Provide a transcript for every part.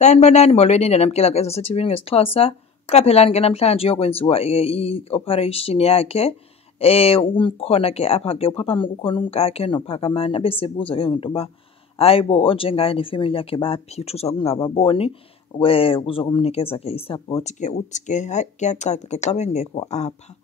Sanibonani molweni namkela kwezase-TV ngesiXhosa. Qaphelani ke namhlanje uyokwenziwa i-operation yakhe. Umkhona ke apha ke uPhaphama kukhona umkakhe noPhakamani abesebuza ke ngento yoba hayi bo onjengaye nefemeli yakhe baphi uthuswa kungababoni kuzokumnikeza ke isapoti ke. Uthi ke hayi kuyacaca ke xa bengekho apha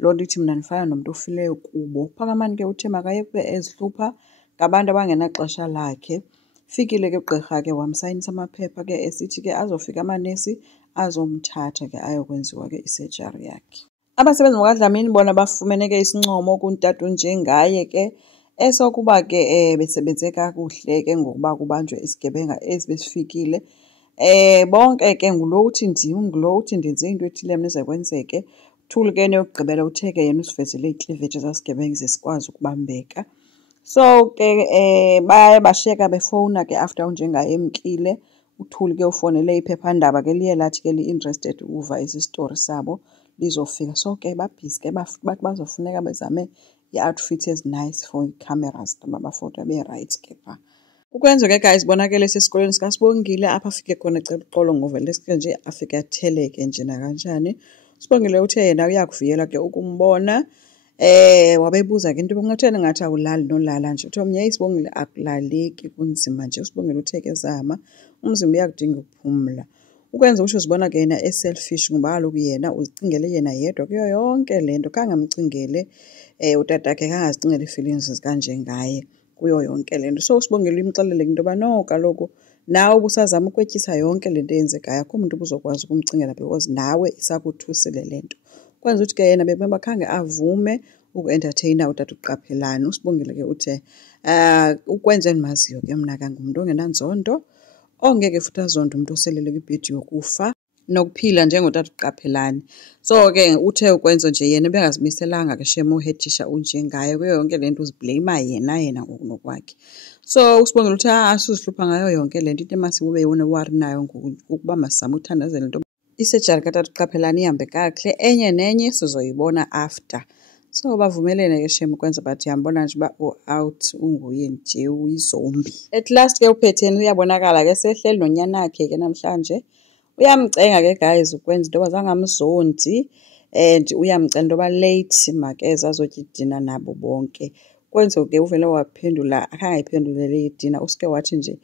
loo nto ithi mna ndifana nomntu ofileyo kubo. UPhakamani ke uthe makayeke ube ezihlupha ngabantu abangenaxesha lakhe. Fikile ke ugqirha ke wamsayinisa amaphepha ke esithi ke azofika amanesi azomthatha ke ayokwenziwa ke isejari yakhe. Abasebenzi bakwaDlamini bona bafumene ke isincomo kuntata onjengaye ke esokuba ke besebenze kakuhle ke ngokuba kubanjwe isigebenga esi besifikile. Bonke ke ngulo uthi ndim, ngulo uthi ndenze into ethile mna ize kwenzeke. Uthuli ke neyokugqibela uthe ke yena usivezele iikliveji zazigebenga ze sikwazi ukubambeka. So ke baye bashiyeka befowuna ke after unjengaye emkile. Uthuli ke ufonele iphephandaba ke liye lathi ke li-interested uva esi story sabo lizofika. So ke babhizi ke bathi bazofuneka bezame ii-outfits ezinice for ii-cameras uba bafowutha berayithi ke phaa. Ukwenza ke guys bonakele esikolweni sikaSibongile apha afike khona ecela uxolo ngoVeleska nje afike atheleke nje nakanjani. uSibongile uthe yena uyakuvuyela ke ukumbona. Wabebuza ke into kungatheni ngathi awulali nolala nje. Uthe mnye Sibongile akulaleki kunzima nje. uSibongile uthe ke zama umzimba uyakudinga ukuphumla. Ukwenza usho uzibona ke yena selfish ngoba kaloku yena uzicingele yena yedwa kuyo yonke le nto. Kangamcingele utatakhe kangazicingela ii-feelings zikanje ngaye kuyo yonke le nto. So uSibongile uyimxelele into yoba no kaloku nawe ubusazama ukwetyisa yonke le nto eyenzekayo akho muntu ubuzokwazi ukumcingela because nawe isakuthusile le nto. Kwenza uthi ke yena bekumele khange avume uku-entertaina utata uQaphelani. uSibongile ke uthe ukwenza endimaziyo ke mna kangumntu ongenanzondo ongeke futhi azonde umntu oselele kwibhedi yokufa nokuphila njengotata uQaphelani. So ke uthe ukwenza nje yena ebengazimiselanga ke shem uhetisha unjengaye kuyo yonke le nto uzibhleyima yena ngokwakhe. So uSibongile uthe asizihlupha ngayo yonke le nto into emasibe ube unewari nayo ukuba masizame uthandazela into isejari katata uQaphelani ihambe kakuhle enye nenye sizoyibona after. So bavumelene ke shem ukwenza but yambona nje uba u-out unguye nje uyizombi. At last ke uPhetheni uyabonakala ke sehleli nonyanakhe ke namhlanje. Uyamcenga ke guys ukwenza into yoba zangamzondi and uyamcela into yoba late makeze azotya idina nabo bonke. Kwenza ke uvele waphendula akangayiphendulele idina usuke wathi nje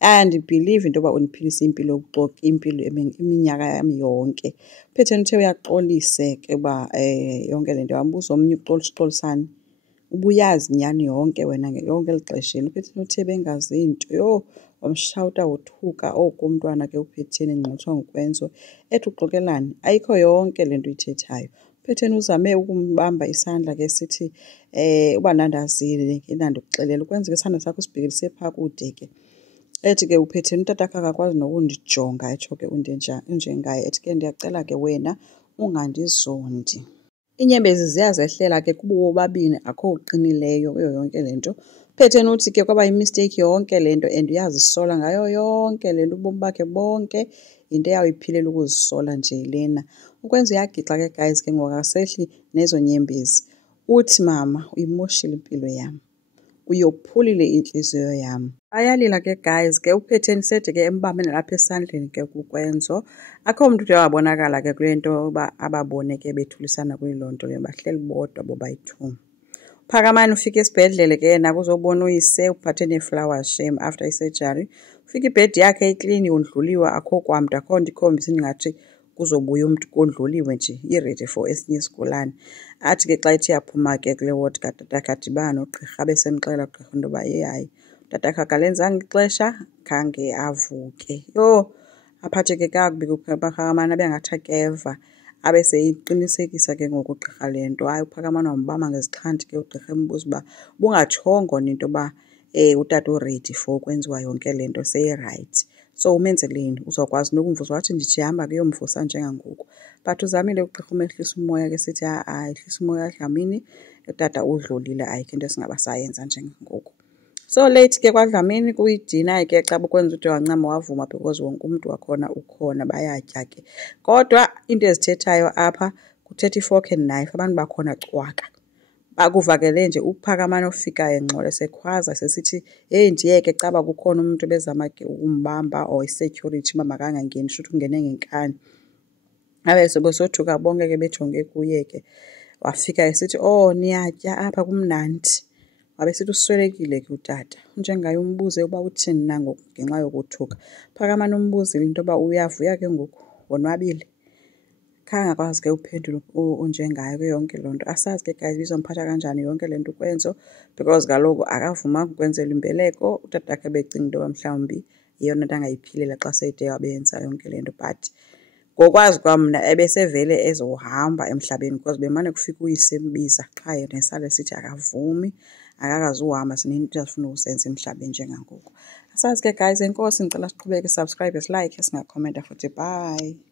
andibhilive into yoba undiphilisa impilo yobuxoki impilo iminyaka yami yonke. uPhetheni uthe uyaxolise ke uba yonke le nto wambuza omnye uxolisani ubuyazi nyani yonke wena yonke eli xesheni. uPhetheni uthe bengazi nto yho wamshawuta wothuka oku umntwana ke uPhetheni engxothwa ngukwenzo ethi uxokelani ayikho yonke le nto uyithethayo. uPhetheni uzame ukumbamba isandla ke sithi uba ndandazile ngendandikuxelela ukwenza ke isandla sakho sibhekilise phaa kude ke. Ethi ke uPhetheni utatakhe akakwazi nokundijonga etsho ke unjengaye ethi ke ndiyacela ke wena ungandizondi. Iinyembezi ziyazehlela ke kubo bobabini akho uqinileyo kuyo yonke le nto. uPhetheni uthi ke kwaba yimisteyikhi yonke le nto and uyazisola ngayo yonke le nto ubomi bakhe bonke yinto eyawuyiphilela ukuzisola nje lena. Ukwenza uyagixa ke guys ke ngoku akasehli nezo nyembezi. Uthi mama uyimoshile impilo yam uyophulile intliziyo yam. Ayalila ke guys ke uPhetheni sede ke embambe nalapha esandleni ke kukwenzo. Akho mntu ude wabonakala ke kule nto yoba ababone ke bethulisana kuyiloo nto leyo bahleli bodwa bobayi-2. uPhakamani ufika esibhedlele ke yena kuzobona uyise uphathe nee-flowers shem after isejari. Ufika ibhedi yakhe iklini yondluliwe akho kwamntu akho nto ikhombisa ingathi kuzobuya umntu kondluliwe nje iredi for esinye isigulane. Athi ke xa ithi yaphuma ke kule wodi katatakhe adibana nogqirha abesemxelela ugqirha into yoba hayi utatakhe akalenzanga ixesha khange avuke. Yho aphatheke kakubi uPhakamani abe ngathi akeva abe seyiqinisekisa ke ngoku ugqirha le nto. Hayi uPhakamani wambamba ngezixhanti ke ugqirha embuza uba bungatshongo into yoba utata uredi for ukwenziwa yonke le nto seyirayithi. So umenzeleni uzokwazi nokumvusa wathi ndithi hamba kuyomvusa njengangoku. But uzamile ugqirha umehlisa umoya ke sithi ehlisa umoya Dlamini utata udlulile ayikho into esingaba sayenza njengangoku. So late ke kwaDlamini kuyidina ke xa ukwenza ude wancama wavuma because wonke umntu wakhona ukhona bayatya ke. Kodwa into ezithethayo apha kuthetha i-fork and knife abantu bakhona cwaka. Bakuvakele nje uPhakamani ofikayo engxole sekhwaza sesithi hey ndiyeke caba kukhona umuntu bezama ke ukumbamba or i-security uba makangangeni shuthi ungene ngenkani. Abe sebesothuka bonke ke bejonge kuye ke. Wafika esithi oh niyatya apha kumnandi. Wabe sithi uswelekile ke utata. Njengaye umbuze uba uthini na ngoku ngenxa yokuthuka. Phakamani umbuzile into yoba uyavuya ke ngoku wonwabile. Khange akwazi ke uphendula unjengaye ke yonke loo nto. Asazi ke guys bizomphatha kanjani yonke le nto ukwenzo because kaloku akavumanga ukwenzelwa imbeleko. Utata wakhe becinga into yoba mhlawumbi yeyona nto angayiphilela xa seyide wabenza yonke le nto. But ngokwazi kwam mna ebesevele ezohamba emhlabeni because bemane kufika uyise embiza qha yena esale sithi akavumi akakazuhamba sinento asifuna ukuzenza emhlabeni njengangoku. Asazi ke guys, enkosi ngicela siqhubeke, subscribe, silike, singakhomenta futhi. Bye.